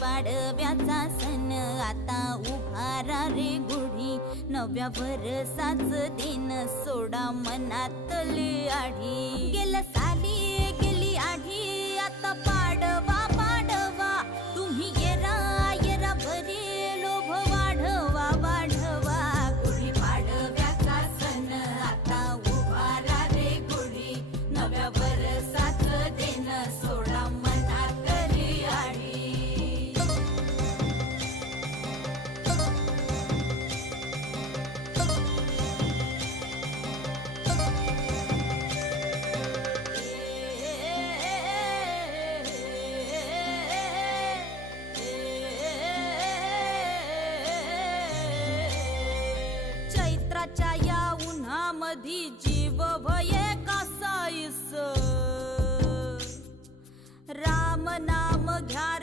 पाडव्याचा सण आता उभारा रे गुढी, नव्या वर्षाच दिन सोडा मनातली आढी. गेल्या साली गेली आढी, आता पाडवा पाडवा, तुम्ही येरा येरा भरी लोभ वाढवा वाढवा. गुढी पाडव्याचा सण आता उभारा रे गुढी, नव्या वर्षाच दिन सोडा मनातली आढी. चैत्राच्या या उन्हामधी जीव भये कासाईस, राम नाम घ्या